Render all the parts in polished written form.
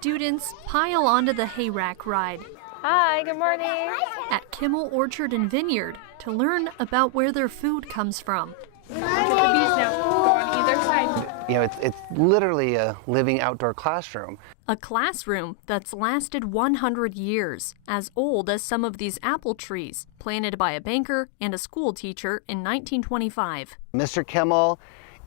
Students pile onto the hayrack ride. Hi, good morning. At Kimmel Orchard and Vineyard to learn about where their food comes from. Get the bees now. Go on either side. You know, it's literally a living outdoor classroom. A classroom that's lasted 100 years, as old as some of these apple trees, planted by a banker and a school teacher in 1925. Mr. Kimmel,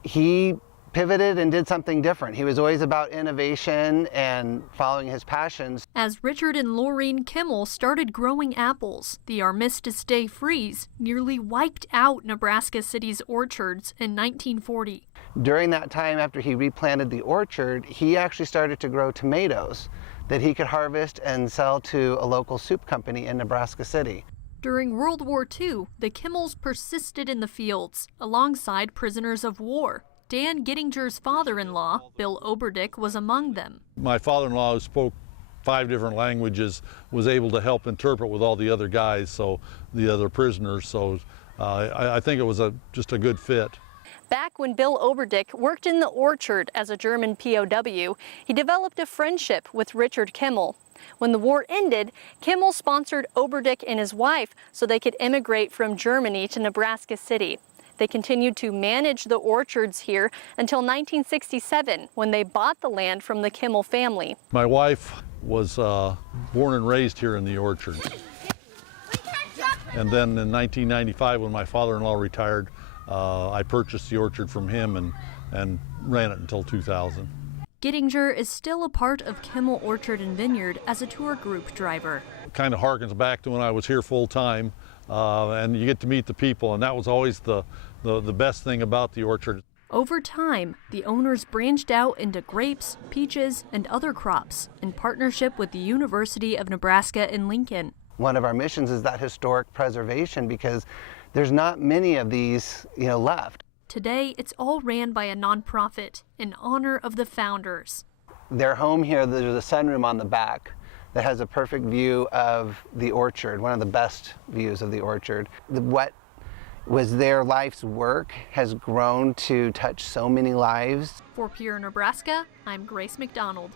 he pivoted and did something different. He was always about innovation and following his passions. As Richard and Laurine Kimmel started growing apples, the Armistice Day freeze nearly wiped out Nebraska City's orchards in 1940. During that time, after he replanted the orchard, he actually started to grow tomatoes that he could harvest and sell to a local soup company in Nebraska City. During World War II, the Kimmels persisted in the fields alongside prisoners of war. Dan Gittinger's father-in-law, Bill Oberdick, was among them. My father-in-law, who spoke 5 different languages, was able to help interpret with all the other guys, so the other prisoners. So I think it was just a good fit. Back when Bill Oberdick worked in the orchard as a German POW, he developed a friendship with Richard Kimmel. When the war ended, Kimmel sponsored Oberdick and his wife so they could immigrate from Germany to Nebraska City. They continued to manage the orchards here until 1967, when they bought the land from the Kimmel family. My wife was born and raised here in the orchard. And then in 1995, when my father-in-law retired, I purchased the orchard from him and ran it until 2000. Gittinger is still a part of Kimmel Orchard and Vineyard as a tour group driver. It kind of harkens back to when I was here full-time, and you get to meet the people, and that was always the best thing about the orchard. Over time, the owners branched out into grapes, peaches, and other crops in partnership with the University of Nebraska in Lincoln. One of our missions is that historic preservation, because there's not many of these, left. Today, it's all ran by a nonprofit in honor of the founders. Their home here, there's a sunroom on the back that has a perfect view of the orchard, one of the best views of the orchard. What was their life's work has grown to touch so many lives. For Pure Nebraska, I'm Grace McDonald.